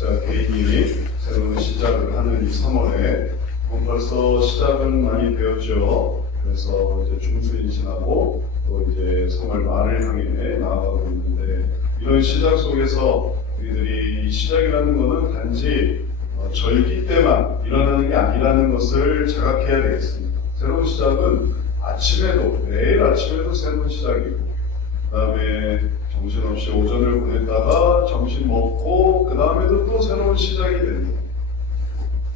각자 개인이 새로운 시작을 하는 이 3월에 벌써 시작은 많이 되었죠. 그래서 이제 중수인 지나고 또 이제 3월 말을 향해 나아가고 있는데, 이런 시작 속에서 우리들이 이 시작이라는 것은 단지 절기 때만 일어나는 게 아니라는 것을 자각해야 되겠습니다. 새로운 시작은 아침에도, 매일 아침에도 새로운 시작이고, 그 다음에 정신없이 오전을 보냈다가 점심 먹고 그 다음에도 또 새로운 시작이 됩니다.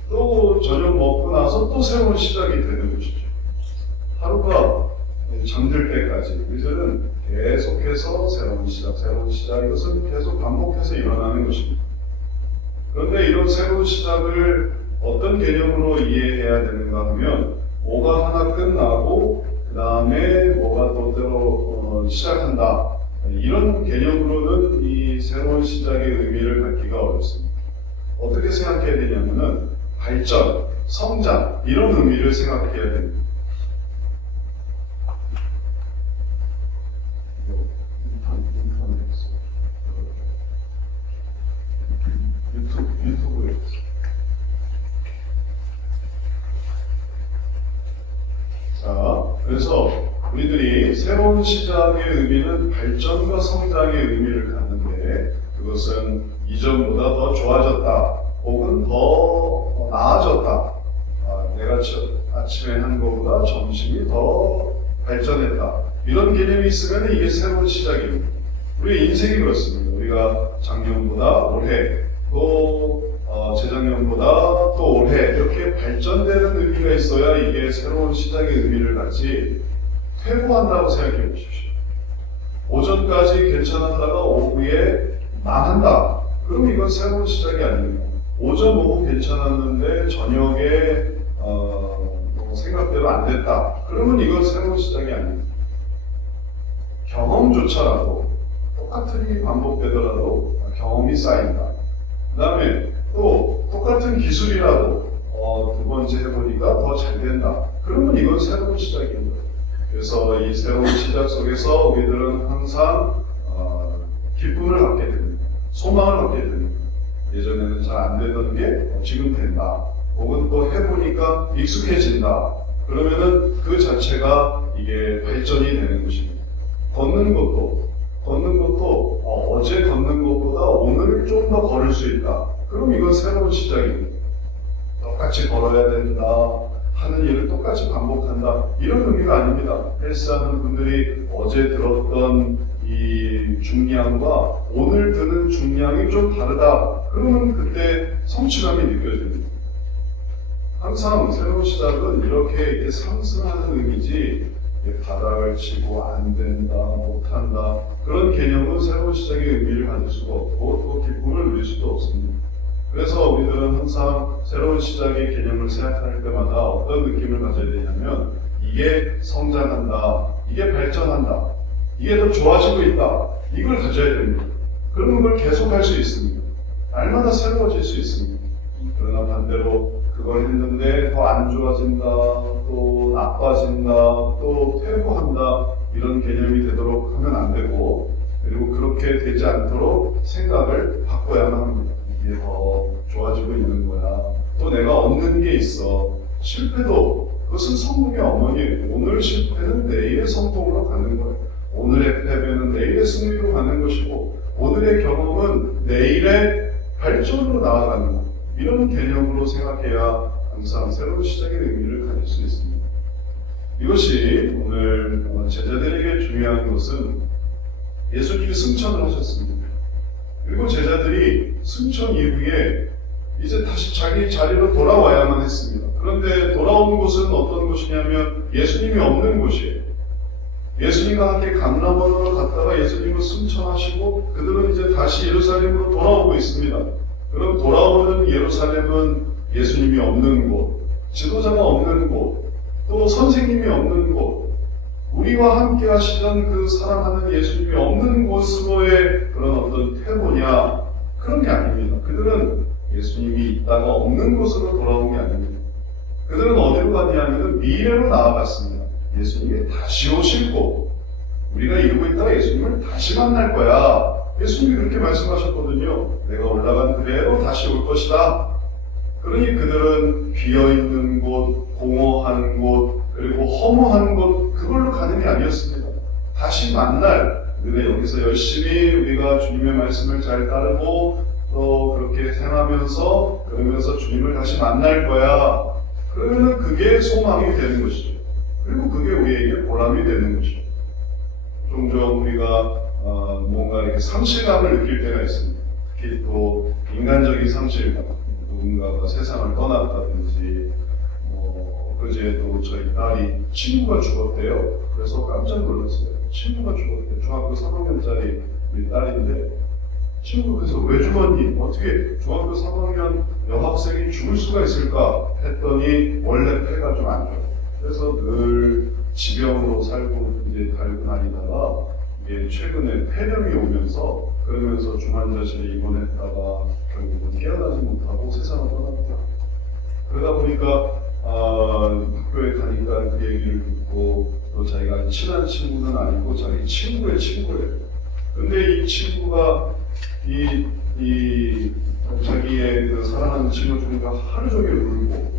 또 저녁 먹고 나서 또 새로운 시작이 되는 것이죠. 하루가 잠들 때까지 이제는 계속해서 새로운 시작, 이것은 계속 반복해서 일어나는 것입니다. 그런데 이런 새로운 시작을 어떤 개념으로 이해해야 되는가 하면, 뭐가 하나 끝나고 그 다음에 뭐가 또 때로 시작한다, 이런 개념으로는 이 새로운 시작의 의미를 갖기가 어렵습니다. 어떻게 생각해야 되냐면은 발전, 성장, 이런 의미를 생각해야 됩니다. 유튜브에 자, 그래서 우리들이 새로운 시작의 의미는 발전과 성장의 의미를 갖는데, 그것은 이전보다 더 좋아졌다 혹은 더 나아졌다, 내가 아침에 한 것보다 점심이 더 발전했다, 이런 개념이 있으면 이게 새로운 시작입니다. 우리 인생이 그렇습니다. 우리가 작년보다 올해, 또 재작년보다 또 올해 이렇게 발전되는 의미가 있어야 이게 새로운 시작의 의미를 갖지, 퇴보한다고 생각해 보십시오. 오전까지 괜찮았다가 오후에 망한다, 그럼 이건 새로운 시작이 아닙니다. 오전 오후 괜찮았는데 저녁에 생각대로 안 됐다, 그러면 이건 새로운 시작이 아닙니다. 경험조차라도 똑같은 일이 반복되더라도 경험이 쌓인다. 그 다음에 또 똑같은 기술이라도 두 번째 해보니까 더 잘 된다, 그러면 이건 새로운 시작입니다. 그래서 이 새로운 시작 속에서 우리들은 항상 기쁨을 갖게 됩니다. 소망을 갖게 됩니다. 예전에는 잘 안 되던 게 지금 된다, 혹은 또 해보니까 익숙해진다, 그러면은 그 자체가 이게 발전이 되는 것입니다. 걷는 것도 어제 걷는 것보다 오늘 좀 더 걸을 수 있다, 그럼 이건 새로운 시작입니다. 똑같이 걸어야 된다, 하는 일을 똑같이 반복한다, 이런 의미가 아닙니다. 헬스하는 분들이 어제 들었던 이 중량과 오늘 드는 중량이 좀 다르다, 그러면 그때 성취감이 느껴집니다. 항상 새로운 시작은 이렇게 상승하는 의미지, 바닥을 치고 안 된다, 못한다, 그런 개념은 새로운 시작의 의미를 가질 수가 없고 또 기쁨을 누릴 수도 없습니다. 그래서 우리들은 항상 새로운 시작의 개념을 생각할 때마다 어떤 느낌을 가져야 되냐면, 이게 성장한다, 이게 발전한다, 이게 더 좋아지고 있다, 이걸 가져야 됩니다. 그러면 그걸 계속할 수 있습니다. 날마다 새로워질 수 있습니다. 그러나 반대로 그걸 했는데 더 안 좋아진다, 또 나빠진다, 또 퇴보한다, 이런 개념이 되도록 하면 안 되고, 그리고 그렇게 되지 않도록 생각을 바꿔야만 합니다. 이게 더 좋아지고 있는 거야, 또 내가 얻는 게 있어, 실패도 그것은 성공의 어머니예요. 오늘 실패는 내일의 성공으로 가는 거예요. 오늘의 패배는 내일의 승리로 가는 것이고, 오늘의 경험은 내일의 발전으로 나아가는 것, 이런 개념으로 생각해야 항상 새로운 시작의 의미를 가질 수 있습니다. 이것이 오늘 제자들에게 중요한 것은, 예수님이 승천을 하셨습니다. 그리고 제자들이 승천 이후에 이제 다시 자기 자리로 돌아와야만 했습니다. 그런데 돌아온 곳은 어떤 곳이냐면 예수님이 없는 곳이에요. 예수님과 함께 감람원으로 갔다가 예수님을 승천하시고 그들은 이제 다시 예루살렘으로 돌아오고 있습니다. 그럼 돌아오는 예루살렘은 예수님이 없는 곳, 지도자가 없는 곳, 또 선생님이 없는 곳, 우리와 함께 하시던 그 사랑하는 예수님이 없는 곳으로의 그런 어떤 퇴보냐, 그런 게 아닙니다. 그들은 예수님이 있다가 없는 곳으로 돌아온 게 아닙니다. 그들은 어디로 갔냐면 미래로 나아갔습니다. 예수님이 다시 오실 곳, 우리가 이러고 있다가 예수님을 다시 만날 거야. 예수님이 그렇게 말씀하셨거든요. 내가 올라간 그대로 다시 올 것이다. 그러니 그들은 비어있는 곳, 공허한 곳, 그리고 허무한 곳, 그걸로 가는 게 아니었습니다. 다시 만날, 우리가 여기서 열심히 우리가 주님의 말씀을 잘 따르고 또 그렇게 행하면서 그러면서 주님을 다시 만날 거야. 그러면 그게 소망이 되는 것이죠. 그리고 그게 우리에게 보람이 되는 것이죠. 종종 우리가 뭔가 이렇게 상실감을 느낄 때가 있습니다. 특히 또 인간적인 상실감, 누군가가 세상을 떠났다든지, 그제도 저희 딸이 친구가 죽었대요. 그래서 깜짝 놀랐어요. 친구가 죽었대요. 중학교 3학년짜리 우리 딸인데, 친구가 그래서 왜 죽었니? 어떻게 중학교 3학년 여학생이 죽을 수가 있을까? 했더니 원래 폐가 좀 안 좋아요. 그래서 늘 지병으로 살고 이제 달고 다니다가 이게 최근에 폐렴이 오면서 그러면서 중환자실에 입원했다가 결국은 깨어나지 못하고 세상을 떠났다. 그러다 보니까 학교에 가니까 그 얘기를 듣고 또 자기가 친한 친구는 아니고 자기 친구의 친구예요. 근데 이 친구가 자기의 그 사랑하는 친구 중에 하루 종일 울고,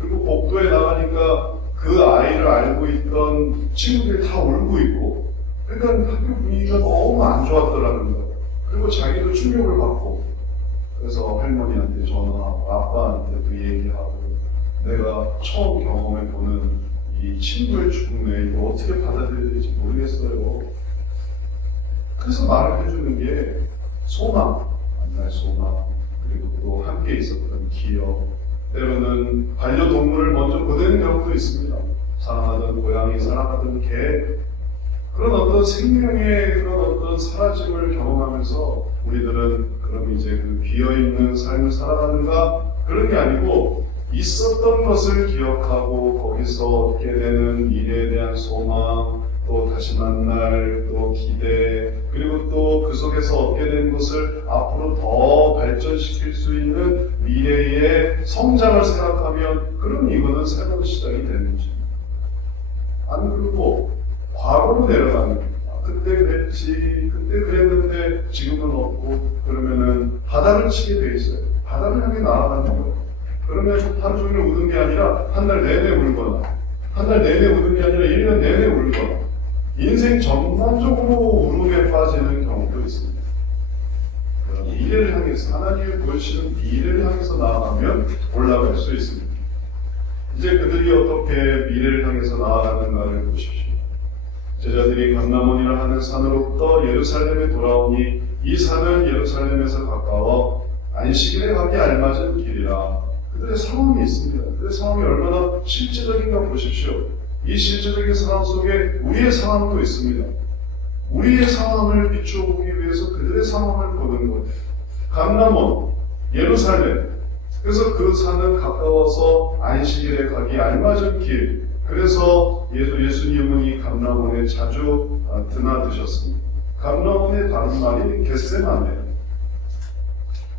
그리고 복도에 나가니까 그 아이를 알고 있던 친구들이 다 울고 있고, 그러니까 학교 분위기가 너무 안 좋았더라는 거예요. 그리고 자기도 충격을 받고, 그래서 할머니한테 전화하고 아빠한테 그 얘기하고, 내가 처음 경험해보는 이 친구의 죽음에 이거 어떻게 받아들여야 될지 모르겠어요. 그래서 말을 해주는 게 소망, 만날 소망, 그리고 또 함께 있었던 기억, 때로는 반려동물을 먼저 보내는 경우도 있습니다. 사랑하던 고양이, 사랑하던 개, 그런 어떤 생명의 그런 어떤 사라짐을 경험하면서 우리들은 그럼 이제 그 비어있는 삶을 살아가는가? 그런 게 아니고 있었던 것을 기억하고 거기서 얻게 되는 미래에 대한 소망, 또 다시 만날 또 기대, 그리고 또 그 속에서 얻게 된 것을 앞으로 더 발전시킬 수 있는 미래의 성장을 생각하면 그럼 이거는 새로운 시작이 되는 거죠. 안 그러고 과거로 내려가는 겁니다. 그때 그랬지, 그때 그랬는데 지금은 없고, 그러면은 바닥을 치게 돼 있어요. 바닥을 향해 나아가는 거예요. 그러면 하루 종일 우는 게 아니라 한 달 내내 울거나, 한 달 내내 우는 게 아니라 1년 내내 울거나, 인생 전반적으로 울음에 빠지는 경우도 있습니다. 미래를 향해서, 하나님이 보여주시는 미래를 향해서 나아가면 올라갈 수 있습니다. 이제 그들이 어떻게 미래를 향해서 나아가는가를 보십시오. 제자들이 감람원이라 하는 산으로부터 예루살렘에 돌아오니 이 산은 예루살렘에서 가까워 안식일에 가기 알맞은 길이라. 그들의 상황이 있습니다. 그들의 상황이 얼마나 실제적인가 보십시오. 이 실제적인 상황 속에 우리의 상황도 있습니다. 우리의 상황을 비추어보기 위해서 그들의 상황을 보는 거예요. 감람원, 예루살렘. 그래서 그 산은 가까워서 안식일에 가기 알맞은 길. 그래서 예수님은 이 감람원에 자주 드나드셨습니다. 감람원의 다른 말이 겟세마네예요.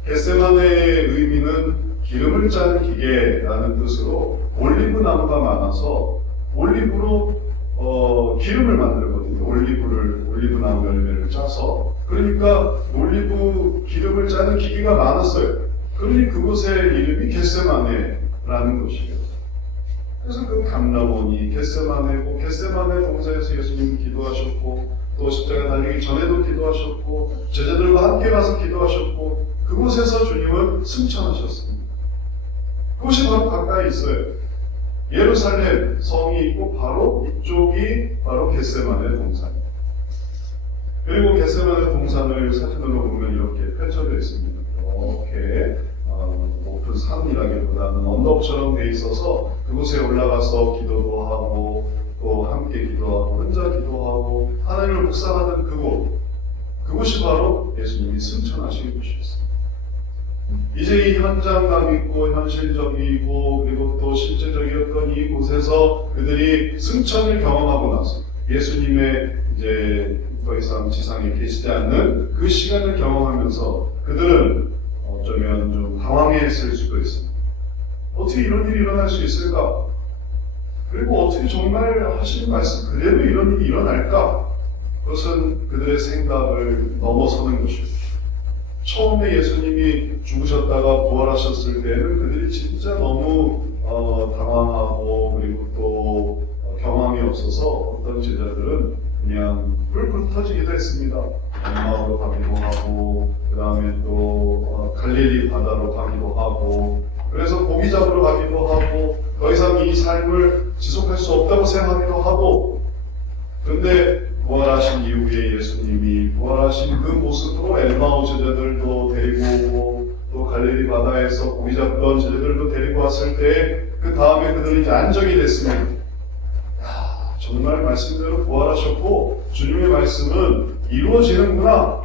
겟세마네의 의미는 기름을 짠 기계라는 뜻으로 올리브 나무가 많아서 올리브로 기름을 만들거든요. 올리브 나무 열매를 짜서. 그러니까 올리브 기름을 짜는 기계가 많았어요. 그러니 그곳의 이름이 겟세마네라는 것이에요. 그래서 그 감람원이 겟세마네고, 겟세마네 동산에서 예수님이 기도하셨고, 또 십자가 달리기 전에도 기도하셨고, 제자들과 함께 가서 기도하셨고, 그곳에서 주님은 승천하셨습니다. 그곳이 바로 가까이 있어요. 예루살렘 성이 있고 바로 이쪽이 바로 겟세마네 동산입니다. 그리고 겟세마네 동산을 사진으로 보면 이렇게 펼쳐져 있습니다. 이렇게 높은 산이라기보다는 언덕처럼 돼 있어서 그곳에 올라가서 기도도 하고 또 함께 기도하고 혼자 기도하고 하나님을 묵상하는 그곳이 바로 예수님이 승천하신 곳이었습니다. 이제 이 현장감 있고 현실적이고 그리고 또 실제적이었던 이 곳에서 그들이 승천을 경험하고 나서 예수님의 이제 더 이상 지상에 계시지 않는 그 시간을 경험하면서 그들은 어쩌면 좀 당황했을 수도 있습니다. 어떻게 이런 일이 일어날 수 있을까? 그리고 어떻게 정말 하시는 말씀 그대로 이런 일이 일어날까? 그것은 그들의 생각을 넘어서는 것입니다. 처음에 예수님이 죽으셨다가 부활하셨을 때는 그들이 진짜 너무 당황하고 그리고 또 경험이 없어서 어떤 제자들은 그냥 뿔뿔 터지기도 했습니다. 엄마로 가기도 하고 그 다음에 또 갈릴리 바다로 가기도 하고 그래서 고기 잡으러 가기도 하고 더 이상 이 삶을 지속할 수 없다고 생각하기도 하고 그런데 부활하신 이후에 예수님이 부활하신 그 모습으로 엘마오 제자들도 데리고 오고 또 갈릴리 바다에서 고기 잡던 제자들도 데리고 왔을 때 그 다음에 그들은 이제 안정이 됐습니다. 정말 말씀대로 부활하셨고 주님의 말씀은 이루어지는구나.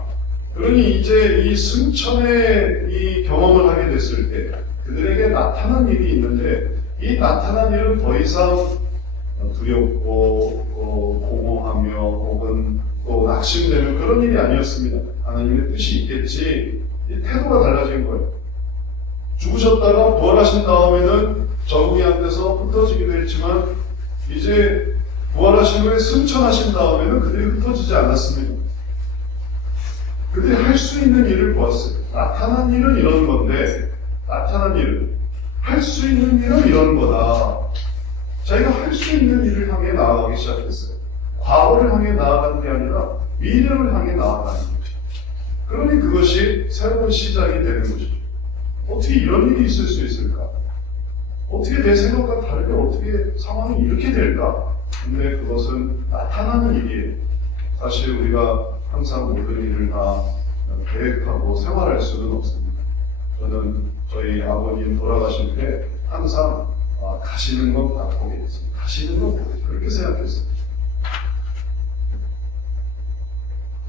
그러니 이제 이 승천의 이 경험을 하게 됐을 때 그들에게 나타난 일이 있는데 이 나타난 일은 더 이상 두렵고 공허하며 혹은 또 낙심되는 그런 일이 아니었습니다. 하나님의 뜻이 있겠지. 이 태도가 달라진 거예요. 죽으셨다가 부활하신 다음에는 적응이 안 돼서 흩어지기도 했지만 이제 부활하신 후에 승천하신 다음에는 그들이 흩어지지 않았습니다. 그들이 할 수 있는 일을 보았어요. 나타난 일은 이런 건데 나타난 일은 할 수 있는 일은 이런 거다. 자기가 할 수 있는 일을 향해 나아가기 시작했어요. 과거를 향해 나아가는 게 아니라 미래를 향해 나아가는 거죠. 그러니 그것이 새로운 시작이 되는 것이죠. 어떻게 이런 일이 있을 수 있을까? 어떻게 내 생각과 다르게 어떻게 상황이 이렇게 될까? 근데 그것은 나타나는 일이에요. 사실 우리가 항상 모든 일을 다 계획하고 생활할 수는 없습니다. 저는 저희 아버님 돌아가실 때 항상 가시는 건 다 포기했어요. 가시는 건 포기했어요. 그렇게 생각했어요.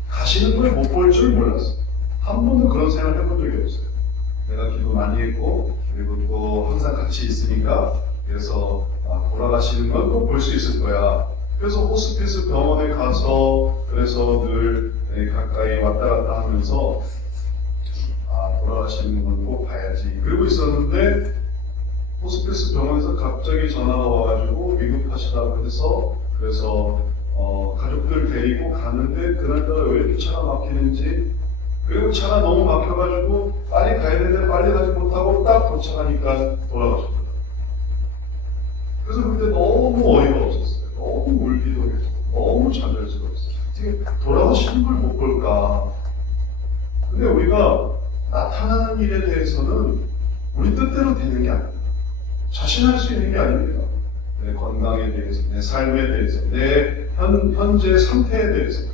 가시는 걸 못 볼 줄 몰랐어요. 한 번도 그런 생각을 해본 적이 없어요. 내가 기도 많이 했고 그리고 또 항상 같이 있으니까 그래서 돌아가시는 건 또 볼 수 있을 거야. 그래서 호스피스 병원에 가서 그래서 늘 가까이 왔다 갔다 하면서 돌아가시는 건 꼭 봐야지 그러고 있었는데 호스피스 병원에서 갑자기 전화가 와가지고 위급하시다고 해서 그래서 가족들 데리고 가는데 그날따라 왜 이렇게 차가 막히는지 그리고 차가 너무 막혀가지고 빨리 가야 되는데 빨리 가지 못하고 딱 도착하니까 돌아가셨더라고요. 그래서 그때 너무 어이가 없었어요. 너무 울기도 했고 너무 좌절스러웠어요. 어떻게 돌아가시는 걸 못 볼까? 근데 우리가 나타나는 일에 대해서는 우리 뜻대로 되는 게 아닙니다. 자신할 수 있는 게 아닙니다. 내 건강에 대해서, 내 삶에 대해서, 내 현재 상태에 대해서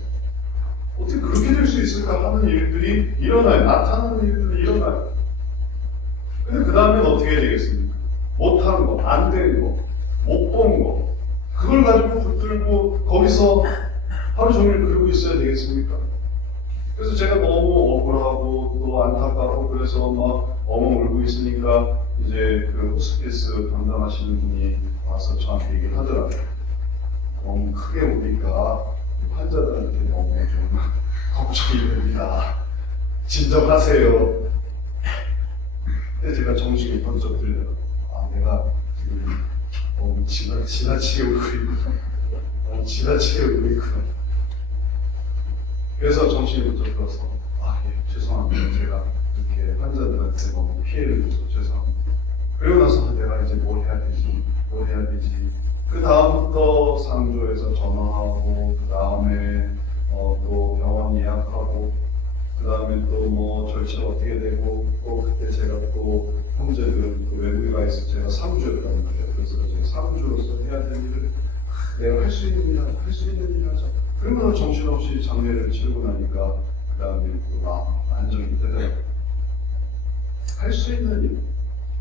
어떻게 그렇게 될 수 있을까 하는 일들이 일어나요. 나타나는 일들이 일어나요. 근데 그 다음엔 어떻게 되겠습니까? 못하는 거, 안 된 거, 못 본 거 그걸 가지고 붙들고 거기서 하루 종일 그러고 있어야 되겠습니까? 그래서 제가 너무 억울하고 또 안타깝고 그래서 막 엉엉 울고 있으니까 이제 그 호스피스 담당하시는 분이 와서 저한테 얘기를 하더라고요. 너무 크게 우니까 환자들한테 너무 좀 걱정이 됩니다. 진정하세요. 근데 제가 정신이 번쩍 들려요. 내가 지금 너무 지나치게 울고 있구나. 너무 지나치게 울고 있구나. 그래서 정신이 번쩍 들어서 예, 죄송합니다. 제가 이렇게 환자들한테 너무 피해를 줘서 죄송합니다. 그리고 나서 내가 이제 뭘 해야 되지? 그 다음부터 상조에서 전화하고 그 다음에 또 병원 예약하고 그 다음에 또 뭐 절차 어떻게 되고 또 그때 제가 또 형제들 또 외국에 가 있어 제가 상주였단 말이에요. 그래서 제가 상주로서 해야 될 일을 내가 할 수 있는 일 하자. 그러면 정신없이 장례를 치르고 나니까 그 다음에 또 안정이 되더라고요. 할 수 있는 일.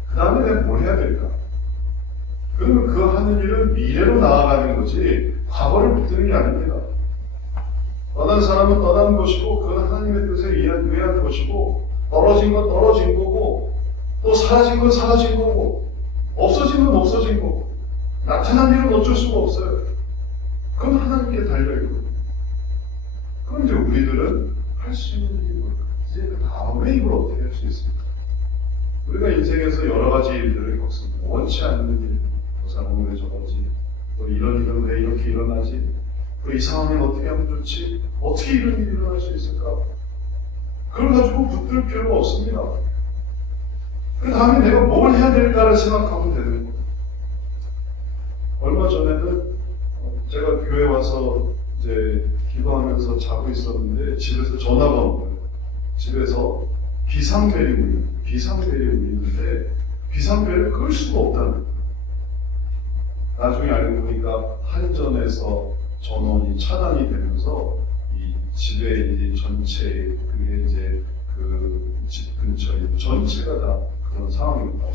그 다음에 내가 뭘 해야 될까? 그러면 그 하는 일은 미래로 나아가는 거지 과거를 붙드는 게 아닙니다. 떠난 사람은 떠난 것이고 그건 하나님의 뜻에 의한 것이고 떨어진 건 떨어진 거고 또 사라진 건 사라진 거고 없어진 건 없어진 거고 나타난 일은 어쩔 수가 없어요. 그건 하나님께 달려있고 그럼 이제 우리들은 할 수 있는 일이 뭘까? 이제 그 다음에 이걸 어떻게 할 수 있습니까? 우리가 인생에서 여러 가지 일들을 겪습니다. 원치 않는 일, 그 사람은 왜 저러지? 또 이런 일은 왜 이렇게 일어나지? 또 이 상황엔 어떻게 하면 좋지? 어떻게 이런 일이 일어날 수 있을까? 그걸 가지고 붙들 필요가 없습니다. 그 다음에 내가 뭘 해야 될까를 생각하면 되는 거예요. 얼마 전에는 제가 교회 와서 이제 기도하면서 자고 있었는데 집에서 전화가 온 거예요. 집에서 비상벨이 울리는데 비상벨을 끌 수가 없다는 거예요. 나중에 알고 보니까 한전에서 전원이 차단이 되면서 이 집의 이제 전체 그게 이제 그 집 근처에 전체가 다 그런 상황이었다고.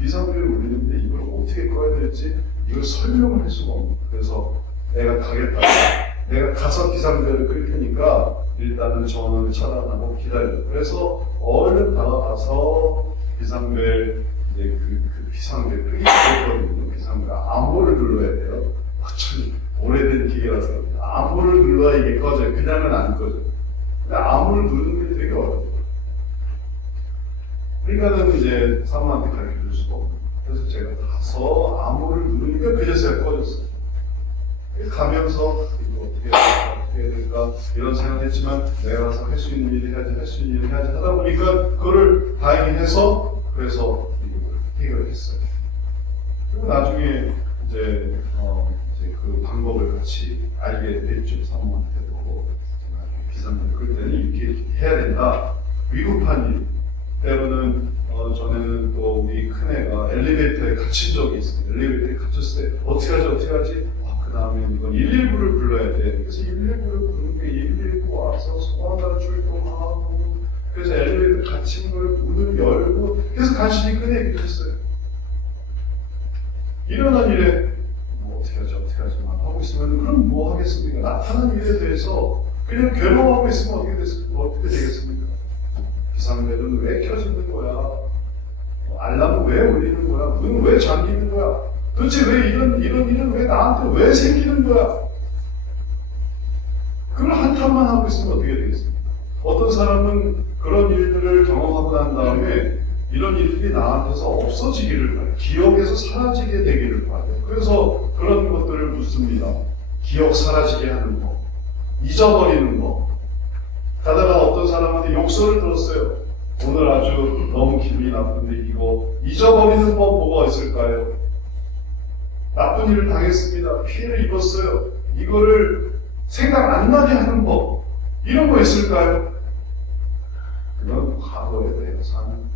비상벨이 울리는데 이걸 어떻게 꺼야 될지 이걸 설명을 할 수가 없는 거예요. 그래서 내가 가겠다. 내가 가서 비상벨을 끌 테니까 일단은 전원을 차단하고 기다려. 그래서 얼른 다가가서 비상벨 이제 그 비상벨 끄기 어렵거든요. 비상벨 암호를 눌러야 돼요. 어쩐 오래된 기계라서 암호를 눌러야 이게 꺼져요. 그냥은 안 꺼져요. 근데 암호를 누르는 게 되게 어려워요. 그러니까는 이제 사람한테 가르쳐 줄 수가 없고. 그래서 제가 가서 암호를 누르니까 그제서야 꺼졌어요. 가면서 이거 어떻게 해야 될까 이런 생각을 했지만 내가 가서 할 수 있는 일을 해야지 하다 보니까 그거를 다행히 해서 그래서 이걸 해결했어요. 그리고 나중에 이제 그 방법을 같이 알게 됐죠. 사모한테도 비상벨을 끌 때는 이렇게 해야 된다. 위급한 일 때로는 전에는 또 우리 큰애가 엘리베이터에 갇힌 적이 있어요. 엘리베이터에 갇혔을 때 어떻게 하지? 그 다음에 이건 119를 불러야 돼. 그래서 119를 부르는 게 119 와서 소방관 출동하고 그래서 엘리베이터 갇힌 걸 문을 열고 그래서 간신히 꺼내기도 했어요. 일어난 일에 뭐 어떻게 하지만 하고 있으면 그럼 뭐 하겠습니까? 나타난 일에 대해서 그냥 괴로워하고 있으면 어떻게 되겠습니까? 비상벨은 왜 켜지는 거야? 알람은 왜 울리는 거야? 문은 왜 잠기는 거야? 도대체 왜 이런 일은 왜 나한테 왜 생기는 거야? 그걸 한탄만 하고 있으면 어떻게 되겠습니까? 어떤 사람은 그런 일들을 경험하고 난 다음에 이런 일들이 나한테서 없어지기를 바래요. 기억에서 사라지게 되기를 바래요. 그래서 그런 것들을 묻습니다. 기억 사라지게 하는 법, 잊어버리는 법. 가다가 어떤 사람한테 욕설을 들었어요. 오늘 아주 너무 기분이 나쁜데 이거 잊어버리는 법 뭐가 있을까요? 나쁜 일을 당했습니다. 피해를 입었어요. 이거를 생각 안 나게 하는 법. 이런 거 있을까요? 그건 과거에 대해서 하는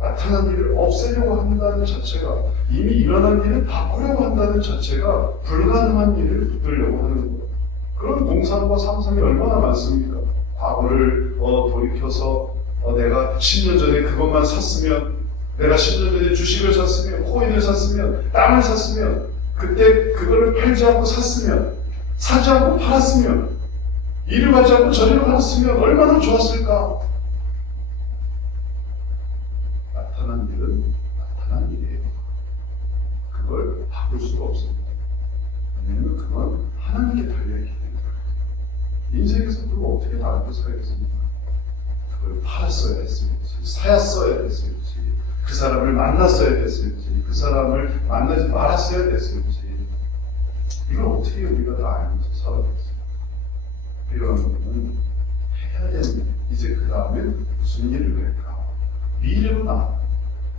나타난 일을 없애려고 한다는 자체가 이미 일어난 일을 바꾸려고 한다는 자체가 불가능한 일을 붙들려고 하는 거예요. 그런 공상과 상상이 얼마나 많습니까? 과거를 돌이켜서 내가 10년 전에 그것만 샀으면 내가 10년 전에 주식을 샀으면 코인을 샀으면 땅을 샀으면 그때 그거를 팔지 않고 샀으면 사지 않고 팔았으면 이를 가지 않고 저리를 갔으면 얼마나 좋았을까? 나타난 일은 나타난 일이에요. 그걸 바꿀 수가 없습니다. 왜냐하면 그건 하나님께 달려있기 때문에 인생에서 그걸 어떻게 알고 살겠습니까? 그걸 팔았어야 했을지 사였어야 했을지 그 사람을 만났어야 됐을지 그 사람을 만나지 말았어야 됐을지 이걸 어떻게 우리가 다 알면서 살아가겠어요? 이런 거는 해야 되는 이제 그 다음에 무슨 일을 할까? 미래로 나아가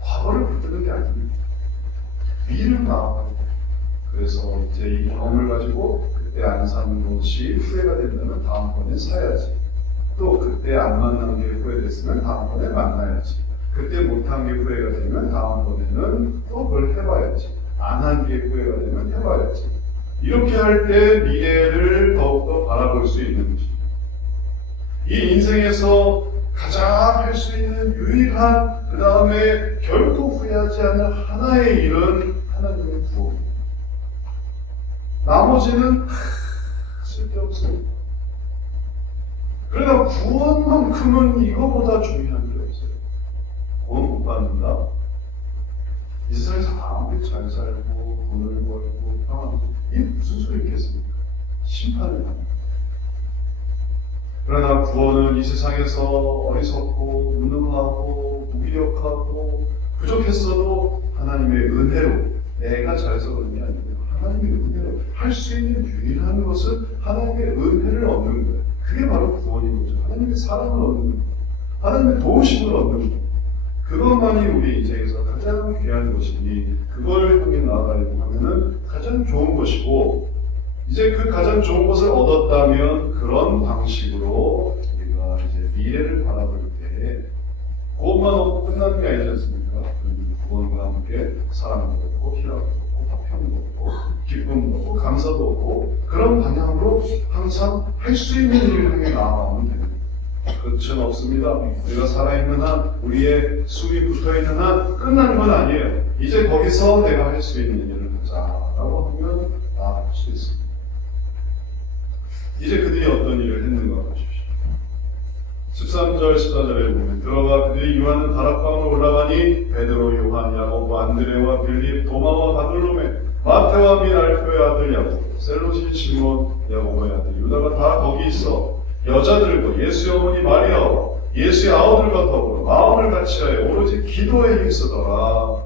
과거를 붙드는 게 아닙니다. 미래로 나아가고 그래서 이제 이 경험을 가지고 그때 안 사는 것이 후회가 된다면 다음번에 사야지. 또 그때 안 만난 게 후회됐으면 다음번에 만나야지. 그때 못한 게 후회가 되면 다음번에는 또 그걸 해봐야지. 안 한 게 후회가 되면 해봐야지. 이렇게 할 때 미래를 더욱더 바라볼 수 있는 것입니다. 이 인생에서 가장 할 수 있는 유일한 그 다음에 결코 후회하지 않을 하나의 일은 하나님의 구원입니다. 나머지는 쓸데없습니다. 그러나 구원만큼은 이거보다 중요한 게 없어요. 구원 못 받는다? 이 세상에서 아무리 잘 살고 돈을 벌고 평안하고 이게 무슨 소리 있겠습니까? 심판을 합니다. 그러나 구원은 이 세상에서 어리석고 무능하고 무기력하고 부족했어도 하나님의 은혜로 내가 잘해서 그런 게 아니고요. 하나님의 은혜로 할 수 있는 유일한 것은 하나님의 은혜를 얻는 거예요. 그게 바로 구원인 거죠. 하나님의 사랑을 얻는 거, 하나님의 도우심을 얻는 거. 그것만이 우리 인생에서 가장 귀한 것이니 그걸 향해 나아가려고 하면은 가장 좋은 것이고, 이제 그 가장 좋은 것을 얻었다면 그런 방식으로 우리가 이제 미래를 바라볼 때 구원만 얻고 끝나는 게 아니지 않습니까? 구원과 함께 사랑도 얻고 희락도 얻고 화평도 얻고 기쁨도 얻고 감사도 얻고 그런 방향으로 항상 할 수 있는 일을 향해 나아가면 됩니다. 끝은 없습니다. 우리가 살아있는 한, 우리의 숨이 붙어있는 한 끝나는 건 아니에요. 이제 거기서 내가 할 수 있는 일을 하자라고 하면 나아갈 수 있습니다. 이제 그들이 어떤 일을 했는가 보십시오. 13절, 14절에 보면 들어가 그들이 유하는 다락방으로 올라가니 베드로, 요한, 야고보, 안드레와 빌립, 도마와 바들로메, 마테와 및 알페의 아들 야고보, 셀로시 시몬, 야고보의 아들 유다가 다 거기 있어 여자들과 예수의 어머니 마리아와 예수의 아우들과 더불어 마음을 같이하여 오로지 기도에 힘쓰더라.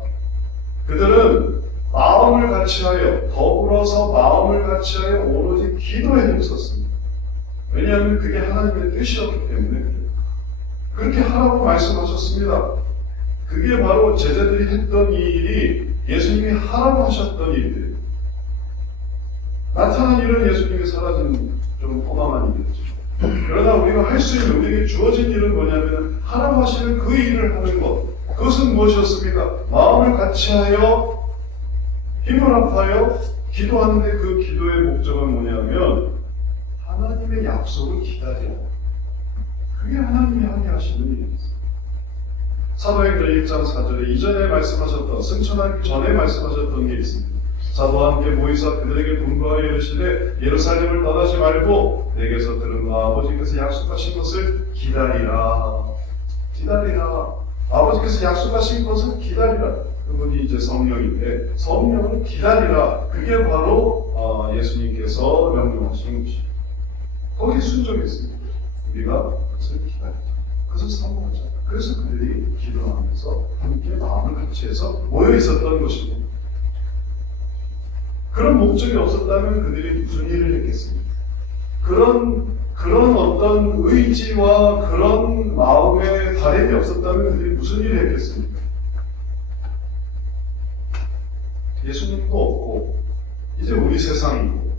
그들은 마음을 같이하여 더불어서 마음을 같이하여 오로지 기도에 힘썼습니다. 왜냐하면 그게 하나님의 뜻이었기 때문에 그래요. 그렇게 하라고 말씀하셨습니다. 그게 바로 제자들이 했던 이 일이 예수님이 하라고 하셨던 일들이에요. 나타난 일은 예수님이 사라진 좀 허망한 일이었죠. 그러나 우리가 할 수 있는, 우리에게 주어진 일은 뭐냐면 하나님 하시는 그 일을 하는 것. 그것은 무엇이었습니까? 마음을 같이하여 힘을 합하여 기도하는데 그 기도의 목적은 뭐냐면 하나님의 약속을 기다려. 그게 하나님이 하게 하시는 일이었어요. 사도행전 1장 4절에 이전에 말씀하셨던, 승천하기 전에 말씀하셨던 게 있습니다. 사도와 함께 모이사 그들에게 분부하여 이르시되 예루살렘을 떠나지 말고 내게서 들은 아버지께서 약속하신 것을 기다리라. 기다리라. 아버지께서 약속하신 것을 기다리라. 그분이 이제 성령인데 성령을 기다리라. 그게 바로 예수님께서 명령하신 것이에요. 거기에 순종했습니다. 우리가 그것을 기다리자. 그것을 사모하자. 그래서 그들이 기도하면서 함께 마음을 같이 해서 모여 있었던 것입니다. 그런 목적이 없었다면 그들이 무슨 일을 했겠습니까? 그런 어떤 의지와 그런 마음의 바램이 없었다면 그들이 무슨 일을 했겠습니까? 예수님도 없고 이제 우리 세상이고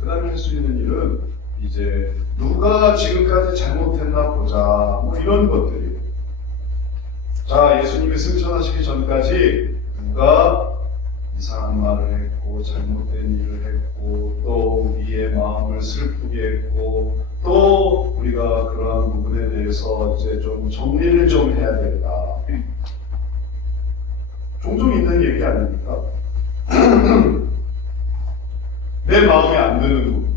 그 다음에 할 수 있는 일은 이제 누가 지금까지 잘못했나 보자 뭐 이런 것들이에요. 자, 예수님이 승천하시기 전까지 누가 이상한 말을 했고 잘못된 일을 했고 또 우리의 마음을 슬프게 했고 또 우리가 그러한 부분에 대해서 이제 좀 정리를 좀 해야 되겠다. 종종 있는 얘기 아닙니까? 내 마음에 안 드는 부분,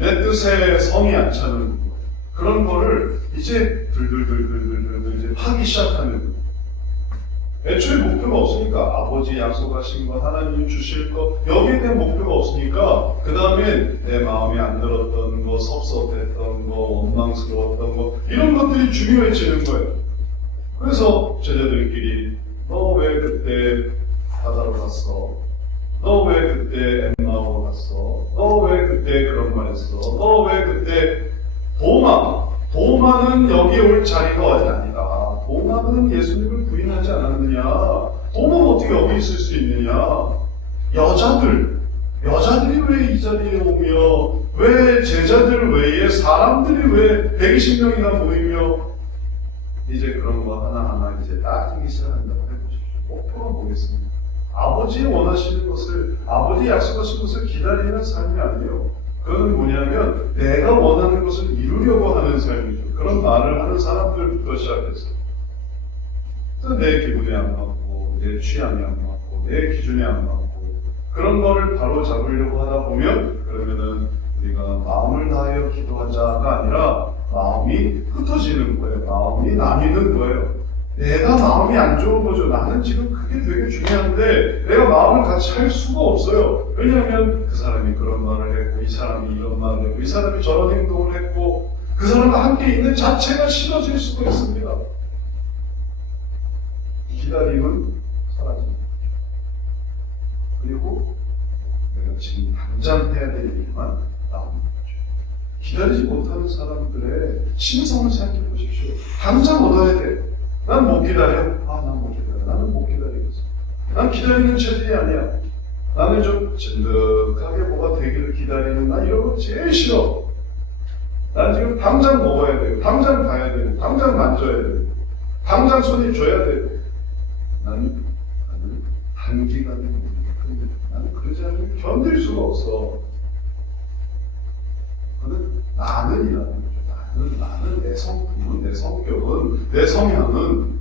내 뜻에 성이 안 차는 부분, 그런 거를 이제 들들들들들들 이제 하기 시작하는 거예요. 애초에 목표가 없으니까 아버지 약속하신 것, 하나님 주실 것, 여기에 대한 목표가 없으니까 그 다음에 내 마음에 안 들었던 거, 섭섭했던 거, 원망스러웠던 거 이런 것들이 중요해지는 거예요. 그래서 제자들끼리 너 왜 그때 바다로 갔어? 너 왜 그때 엠마오로 갔어? 너 왜 그때 그런 말 했어? 너 왜 그때 도마는 여기 올 자리가 아직 아니다. 도마는 예수님을 부인하지 않았느냐? 도마는 어떻게 여기 있을 수 있느냐? 여자들이 왜 이 자리에 오며, 왜 제자들 외에 사람들이 왜 120명이나 모이며, 이제 그런 거 하나하나 이제 따지기 시작한다고 해보십시오. 목표가 뭐겠습니까? 아버지 원하시는 것을, 아버지 약속하신 것을 기다리는 삶이 아니에요. 그건 뭐냐면 내가 원하는 것을 이루려고 하는 삶이죠. 그런 말을 하는 사람들부터 시작했어요. 내 기분에 안 맞고 내 취향에 안 맞고 내 기준에 안 맞고 그런 거를 바로 잡으려고 하다 보면 그러면은 우리가 마음을 다하여 기도하자가 아니라 마음이 흩어지는 거예요. 마음이 나뉘는 거예요. 내가 마음이 안 좋은 거죠. 나는 지금 그게 되게 중요한데 내가 마음을 같이 할 수가 없어요. 왜냐하면 그 사람이 그런 말을 했고 이 사람이 이런 말을 했고 이 사람이 저런 행동을 했고 그 사람과 함께 있는 자체가 싫어질 수도 있습니다. 기다림은 사라집니다. 그리고 내가 지금 당장 해야 될 일만 나오는 거죠. 기다리지 못하는 사람들의 심성을 생각해 보십시오. 당장 얻어야 돼. 난 못 기다려. 난 못 기다려. 나는 못 기다리겠어. 난 기다리는 체질이 아니야. 나는 좀 진득하게 뭐가 되기를 기다리는, 난 이런 거 제일 싫어. 난 지금 당장 먹어야 돼요. 당장 봐야 돼요. 당장 만져야 돼요. 당장 손이 줘야 돼요. 나는 단기간에 나는 그러지 않으면 견딜 수가 없어. 나는이라는 거죠. 나는 내 성품은, 내 성격은, 내 성향은.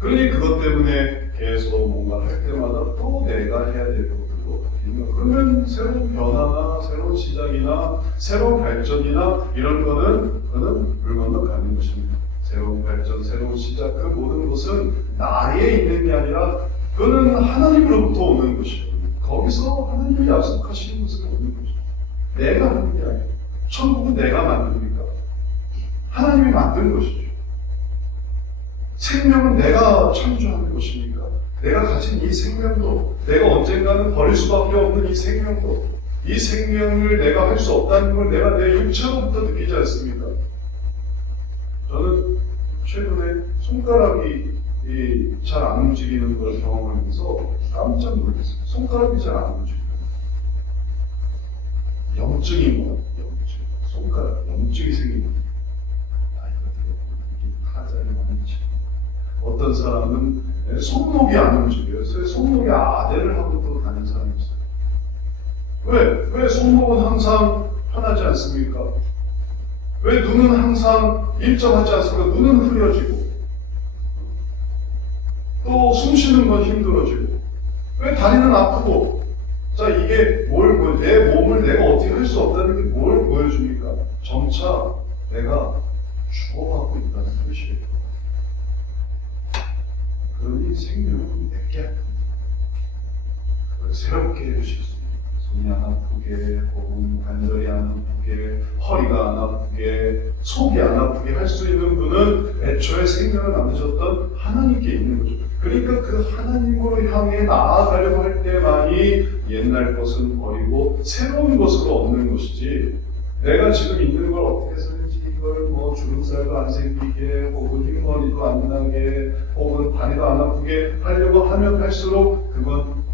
그러니 그것 때문에 계속 뭔가 할 때마다 또 내가 해야 될 것들도 바뀌는. 그러면 새로운 변화나 새로운 시작이나 새로운 발전이나 이런 그거는 물 건너 가는 것입니다. 새로운 발전, 새로운 시작, 그 모든 것은 나에 있는 게 아니라 그거는 하나님으로부터 오는 것이고, 거기서 하나님이 약속하시는 것을 얻는 것이죠. 내가 하는 게 아니에요. 천국은 내가 만드니까 하나님이 만든 것이죠. 생명은 내가 창조하는 것이니까 내가 가진 이 생명도, 내가 언젠가는 버릴 수밖에 없는 이 생명도, 이 생명을 내가 할 수 없다는 걸 내가 내 육체로부터 느끼지 않습니까? 저는 최근에 손가락이 잘 안 움직이는 걸 경험하면서 깜짝 놀랐어요. 손가락이 잘 안 움직여요. 영증인 것 같아요. 영증. 손가락, 영증이 생긴 것 같아요. 나이가 들어보면 타자를 많이 치고, 어떤 사람은 손목이 안 움직여요. 손목에 아대를 하고 또 다니는 사람이 있어요. 왜 손목은 항상 편하지 않습니까? 왜 눈은 항상 일정하지 않습니까? 눈은 흐려지고, 또 숨 쉬는 건 힘들어지고, 왜 다리는 아프고. 자, 이게 내 몸을 내가 어떻게 할 수 없다는 게 뭘 보여줍니까? 점차 내가 죽어가고 있다는 뜻이에요. 그러니 생명은 내게 아픕니다. 그걸 새롭게 해주실 수 있는, 손이 안 아프게, 혹은 관절이 안 아프게, 허리가 안 아프게, 속이 안 아프게 할 수 있는 분은 애초에 생명을 만드셨던 하나님께 있는 거죠. 그러니까 그 하나님으로 향해 나아가려고 할 때만이 옛날 것은 버리고 새로운 것으로 얻는 것이지, 내가 지금 있는 걸 어떻게 해서든지 이걸 뭐 주름살도 안 생기게, 혹은 흰머리도 안 나게, 혹은 다리도 안 아프게 하려고 하면 할수록 그건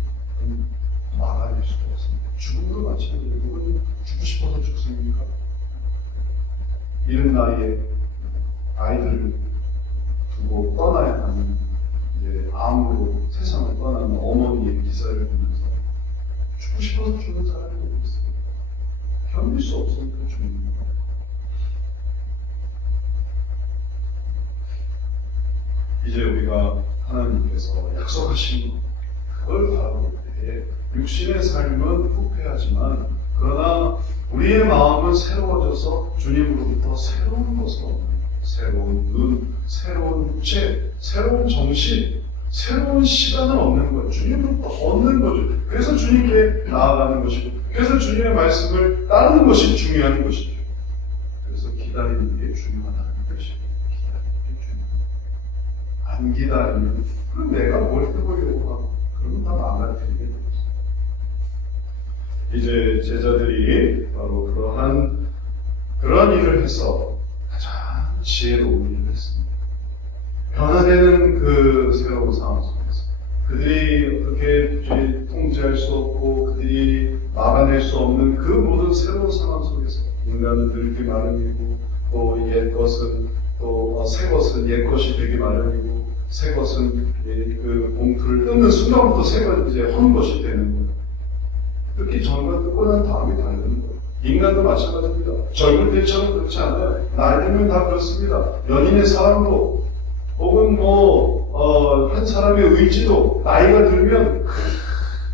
막아낼 수가 없습니다. 죽음도 마찬가지예요. 누구는 죽고 싶어서 죽습니까? 이른 나이에 아이들을 두고 떠나야 하는, 암으로 세상을 떠나는 어머니의 기사를 보면서 죽고 싶어서 죽는 사람이 어디 있어요? 견딜 수 없으니까 죽는 거예요. 이제 우리가 하나님께서 약속하신 그걸 바라볼 때에 육신의 삶은 후패하지만, 그러나 우리의 마음은 새로워져서 주님으로부터 새로운 것을 얻는 거예요. 새로운 눈, 새로운 육체, 새로운 정신, 새로운 시간을 얻는 거예요. 주님으로부터 얻는 거죠. 그래서 주님께 나아가는 것이고, 그래서 주님의 말씀을 따르는 것이 중요한 것이죠. 그래서 기다리는 게 중요하다는 것이죠. 기다리는 게 중요하다. 안 기다리면 그럼 내가 뭘 해보려고 하고, 그러면 다 망가뜨리게 되겠어요. 이제 제자들이 바로 그러한 일을 해서 가장 지혜로운 일을 했습니다. 변화되는 그 새로운 상황 속에서 그들이 어떻게 통제할 수 없고 그들이 막아낼 수 없는 그 모든 새로운 상황 속에서 인간은 늙기 마련이고, 또 옛것은 또 새 것은 옛것이 되기 마련이고, 새 것은 그 봉투를 뜯는 순간부터 새가 이제 헌 것이 되는 거예요. 뜯기 전과 뜯고 난 다음이 다르는 거예요. 인간도 마찬가지입니다. 젊을 때처럼 그렇지 않아요. 나이 들면 다 그렇습니다. 연인의 사랑도, 혹은 한 사람의 의지도 나이가 들면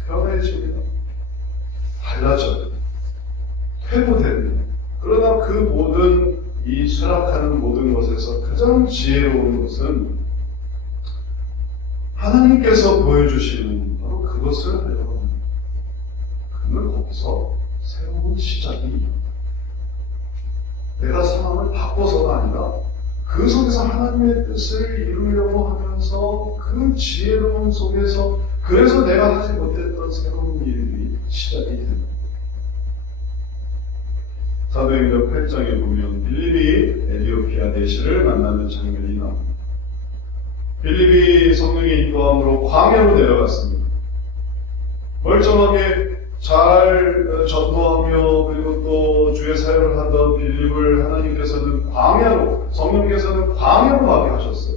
변해집니다. 달라져요. 퇴보됩니다. 그러나 그 모든 이 쇠락하는 모든 것에서 가장 지혜로운 것은 하나님께서 보여주시는 바로 그것을 하려고 합니다. 그러면 거기서 새로운 시작이 일어납니다. 내가 상황을 바꿔서가 아니라 그 속에서 하나님의 뜻을 이루려고 하면서 그 지혜로운 속에서, 그래서 내가 하지 못했던 새로운 일이 시작이 됩니다. 사도행전 8장에 보면 빌립이 에디오피아 내시를 만나는 장면이 나옵니다. 빌립이 성령의 인도함으로 광야로 내려갔습니다. 멀쩡하게 잘 전도하며 그리고 또 주의 사역을 하던 빌립을 하나님께서는 광야로, 성령께서는 광야로 가게 하셨어요.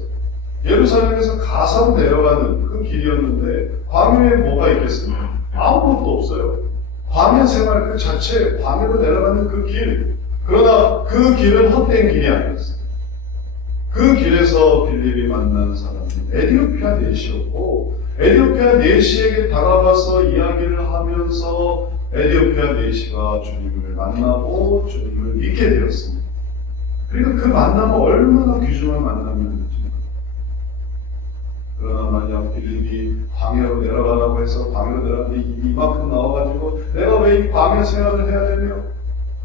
예루살렘에서 가사로 내려가는 그 길이었는데 광야에 뭐가 있겠습니까? 아무것도 없어요. 광야 생활 그 자체, 광야로 내려가는 그 길. 그러나 그 길은 헛된 길이 아니었어요. 그 길에서 빌립이 만난 사람은 에디오피아 내시였고, 에디오피아 내시에게 다가가서 이야기를 하면서 에디오피아 내시가 주님을 만나고 주님을 믿게 되었습니다. 그러니까 그 만남은 얼마나 귀중한 만남이었는지. 그러나 만약 빌립이 광야로 내려가라고 해서 광야로 내려가는데 이만큼 나와가지고 내가 왜 이 광야 생활을 해야 되며,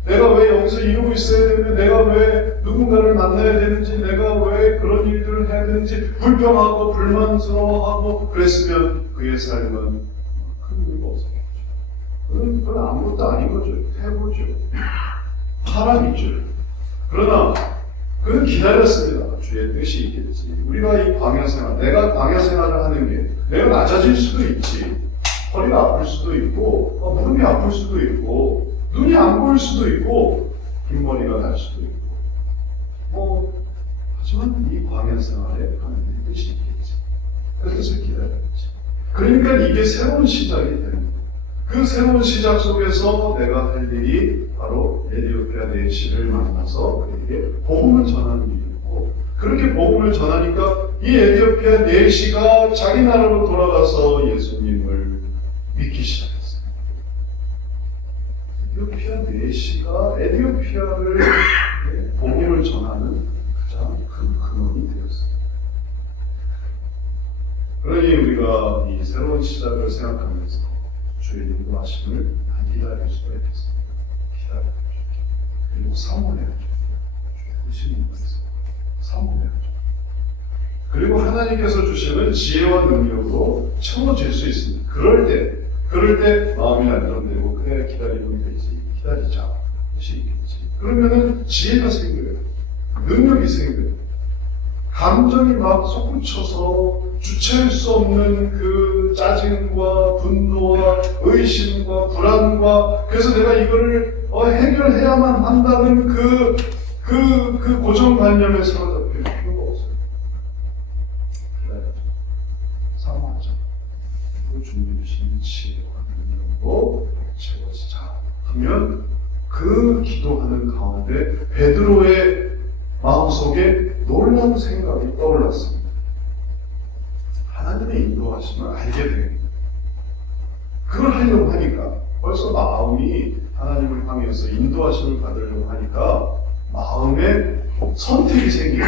내가 왜 여기서 이러고 있어야 되며, 내가 왜 누군가를 만나야 되는지, 내가 왜 그런 일들을 해야 되는지 불평하고 불만스러워하고 그랬으면 그의 삶은 큰 의미가 없었겠죠. 그건 아무것도 아닌 거죠. 해보죠. 사람이죠. 그러나 그는 기다렸습니다. 주의 뜻이 있겠지. 우리가 이 광야 생활, 내가 광야 생활을 하는 게 내가 낮아질 수도 있지. 허리가 아플 수도 있고, 무릎이 아플 수도 있고, 눈이 안 보일 수도 있고, 흰머리가 날 수도 있고. 하지만 이 광야 생활에 하나님의 뜻이 있겠지. 그 뜻을 기다렸지. 그러니까 이게 새로운 시작이 되는 거예요. 그 새로운 시작 속에서 내가 할 일이 바로 에디오피아 내시를 만나서 그에게 복음을 전하는 일이고, 그렇게 복음을 전하니까 이 에디오피아 내시가 자기 나라로 돌아가서 예수님을 믿기 시작했어요. 에디오피아 내시가 에디오피아를 복음을 전하는 가장 큰 근원이 되었어요. 그러니 우리가 이 새로운 시작을 생각하면서 주의 인도하심을 기다릴 수가 있겠습니다. 기다려야죠. 그리고 사모해야죠. 주의 뜻이 있어서 사모해야죠. 그리고 하나님께서 주시는 지혜와 능력으로 채워질 수 있습니다. 그럴 때 마음이 안정되고 그래 기다리면 되지. 기다리자. 뜻이 있겠지. 그러면은 지혜가 생겨요. 능력이 생겨요. 감정이 막 솟구쳐서 주체할 수 없는 그 짜증과 분노와 의심과 불안과, 그래서 내가 이거를 해결해야만 한다는 그 고정관념에 사로잡힐 필요가 없어요. 기다려야죠. 사모하자. 그리고 준비해 주신 지혜와 능력으로 채워지자 하면 그 기도하는 가운데 베드로의 마음속에 놀라운 생각이 떠올랐습니다. 하나님의 인도하심을 알게 됩니다. 그걸 하려고 하니까 벌써 마음이 하나님을 향해서 인도하심을 받으려고 하니까 마음에 선택이 생기고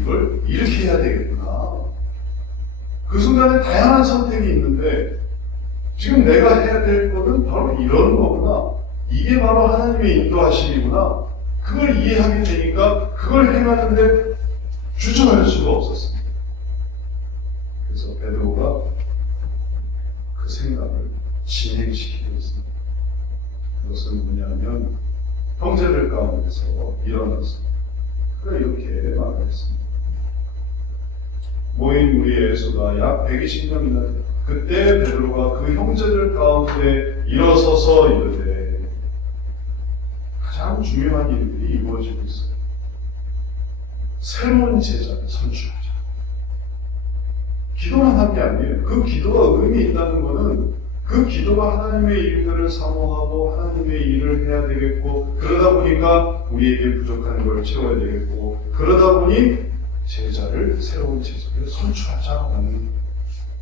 이걸 이렇게 해야 되겠구나. 그 순간에 다양한 선택이 있는데 지금 내가 해야 될 거는 바로 이런 거구나. 이게 바로 하나님의 인도하심이구나. 그걸 이해하게 되니까 그걸 행하는데 주저할 수가 없었습니다. 그래서 베드로가 그 생각을 진행시키고 있습니다. 그것은 뭐냐면 형제들 가운데서 일어나서 이렇게 말을 했습니다. 모인 우리의 수가 약 120명이나 됩니다. 그때 베드로가 그 형제들 가운데 일어서서 이르되, 가장 중요한 일들이 이루어지고 있어요. 새로운 제자를 선출하자. 기도만 한 게 아니에요. 그 기도가 의미 있다는 것은 그 기도가 하나님의 일들을 사모하고 하나님의 일을 해야 되겠고, 그러다 보니까 우리에게 부족한 걸 채워야 되겠고, 그러다 보니 새로운 제자를 선출하자라는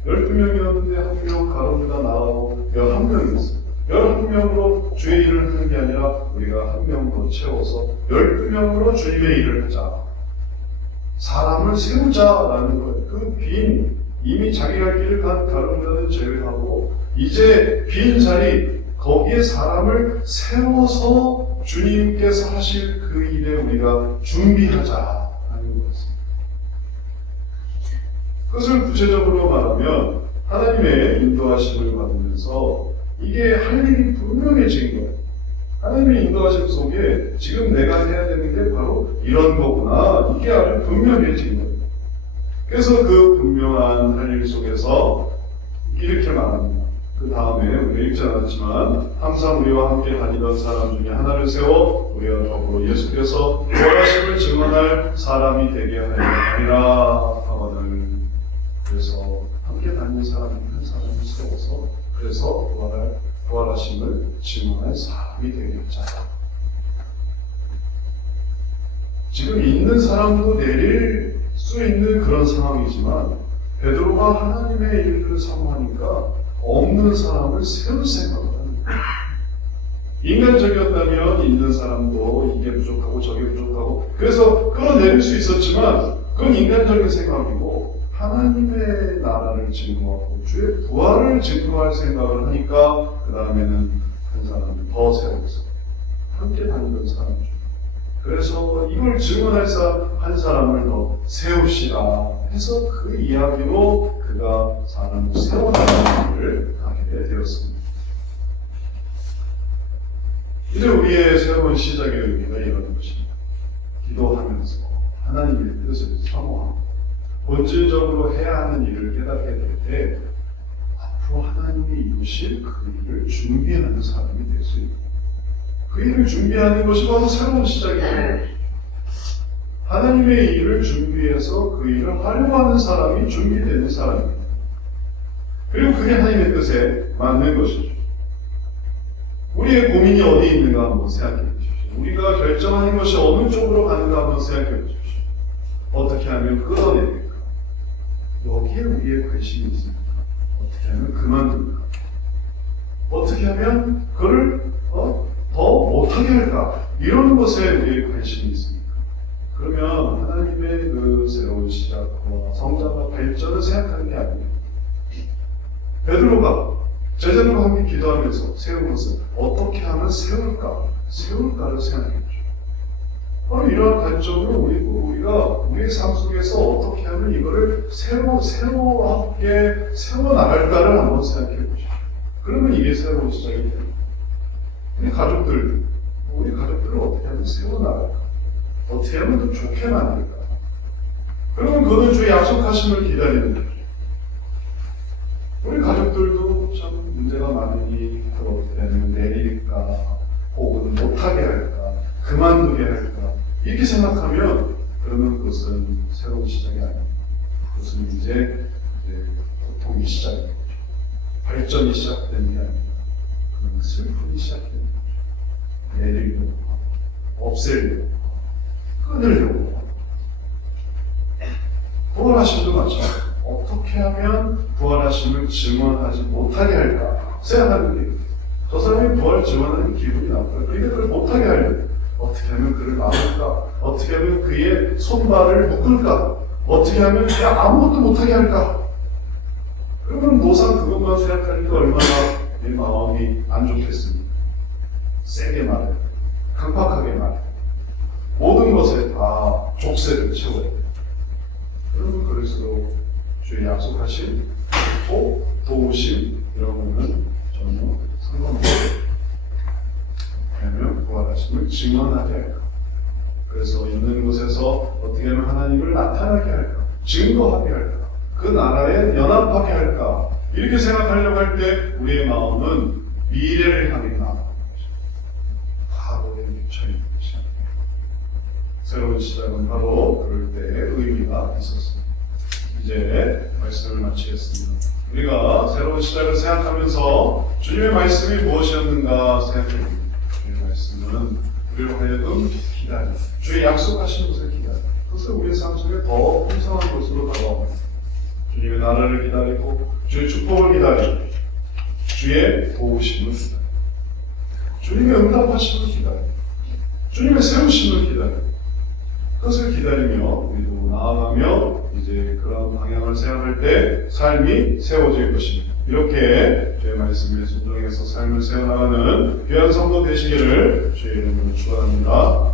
12명이었는데 한 명 가론유다 나가고 11명이었어요. 11명으로 주의 일을 하는 게 아니라 우리가 한 명 더 채워서 12명으로 주님의 일을 하자. 사람을 세우자라는 거예요. 그 이미 자기 갈 길을 간 가론유다는 제외하고 이제 빈 자리, 거기에 사람을 세워서 주님께서 하실 그 일에 우리가 준비하자라는 것입니다. 그것을 구체적으로 말하면 하나님의 인도하심을 받으면서 이게 할 일이 분명해진 거예요. 하나님의 인도하심 속에 지금 내가 해야 되는 게 바로 이런 거구나. 이게 아주 분명해진 거예요. 그래서 그 분명한 할 일 속에서 이렇게 말합니다. 그 다음에 우리가 읽지 않았지만 항상 우리와 함께 다니던 사람 중에 하나를 세워 우리와 더불어 예수께서 부활하심을 증언할 사람이 되게 하리라 하거늘. 그래서 함께 다니는 사람 중에 한 사람을 세워서 그래서 부활하심을 증언할 사람이 되게 하자. 지금 있는 사람도 내릴 수 있는 그런 상황이지만 베드로가 하나님의 일들을 사모하니까 없는 사람을 세울 생각을 하는 거예요. 인간적이었다면 있는 사람도 이게 부족하고 저게 부족하고 그래서 끌어내릴 수 있었지만 그건 인간적인 생각이고 하나님의 나라를 증거하고 주의 부활을 증거할 생각을 하니까 그 다음에는 한 사람을 더 세워서 함께 다니던 사람 중 그래서 이걸 증언할 한 사람을 더 세웁시다 해서 그 이야기로 그가 사람을 세워나가는 일을 하게 되었습니다. 이제 우리의 새로운 시작의 의미가 이런 것입니다. 기도하면서 하나님의 뜻을 사모하고 본질적으로 해야 하는 일을 깨닫게 될 때 앞으로 하나님이 이루실 그 일을 준비하는 사람이 될 수 있고 그 일을 준비하는 것이 바로 새로운 시작이 되는 것이죠. 하나님의 일을 준비해서 그 일을 활용하는 사람이 준비되는 사람입니다. 그리고 그게 하나님의 뜻에 맞는 것이죠. 우리의 고민이 어디 있는가 한번 생각해 보십시오. 우리가 결정하는 것이 어느 쪽으로 가는가 한번 생각해 보십시오. 어떻게 하면 끌어내야 될까? 여기에 우리의 관심이 있습니다. 어떻게 하면 그만둘까? 어떻게 하면 그를 더 못하게 할까? 이런 것에 우리의 관심이 있습니다. 그러면 하나님의 그 새로운 시작과 성장과 발전을 생각하는 게 아니에요. 베드로가 제자들과 함께 기도하면서 세운 것은 어떻게 하면 세울까를 생각했죠. 바로 이러한 관점으로 우리가 우리의 삶 속에서 어떻게 하면 이거를 새롭게 세워나갈까를 한번 생각해 보시죠. 그러면 이게 새로운 시작이 됩니다. 우리 가족들을 어떻게 하면 세워나갈까? 어떻게 하면 더 좋게 만들까? 그러면 그는 주의 약속하심을 기다리는 거죠. 우리 가족들도 참 문제가 많으니 그걸 어떻게 하면 내릴까? 혹은 못하게 할까? 그만두게 할까? 이렇게 생각하면 그러면 그것은 새로운 시작이 아닙니다. 그것은 이제 고통이 시작인 거죠. 발전이 시작되는 게 아닙니다. 그러면 슬픔이 시작되는 거죠. 내리려고 하고 없애려고 하고 끊으려고 하고 부활하심도 마찬가지입니다. 어떻게 하면 부활하심을 증언하지 못하게 할까 생각하는 게 저 사람이 부활을 증언하는 기분이 나빠요. 그러니까 그걸 못하게 하려고 어떻게 하면 그를 막을까? 어떻게 하면 그의 손발을 묶을까? 어떻게 하면 그냥 아무것도 못하게 할까? 그러면 노상 그것만 생각하니까 얼마나 내 마음이 안 좋겠습니까? 세게 말해, 강팍하게 말해, 모든 것에 다 족쇄를 채워야 돼. 그러면 그럴수록 주의 약속하신 도우심 이런 거는 전혀 상관없어요. 왜냐하면 부활하심을 증언하게 할까? 그래서 있는 곳에서 어떻게 하면 하나님을 나타나게 할까? 증거하게 할까? 그 나라에 연합하게 할까? 이렇게 생각하려고 할 때 우리의 마음은 미래를 향해 나아가는 것입니다. 과거에 묻혀있는 것이 아니에요. 새로운 시작은 바로 그럴 때의 의미가 있었습니다. 이제 말씀을 마치겠습니다. 우리가 새로운 시작을 생각하면서 주님의 말씀이 무엇이었는가 생각해봅니다. 주님의 말씀은 우리로 하여금 기다려, 주의 약속하신 것을 기다려, 그것을 우리의 삶 속에 더 풍성한 것으로 다가옵니다. 주님의 나라를 기다리고 주의 축복을 기다리고 주의 도우심을 기다리고 주님의 응답하심을 기다리고 주님의 세우심을 기다리고 그것을 기다리며 우리도 나아가며 이제 그런 방향을 생각할 때 삶이 세워질 것입니다. 이렇게 주의 말씀에 순종해서 삶을 세워나가는 귀한 성도 되시기를 주의 이름으로 축원합니다.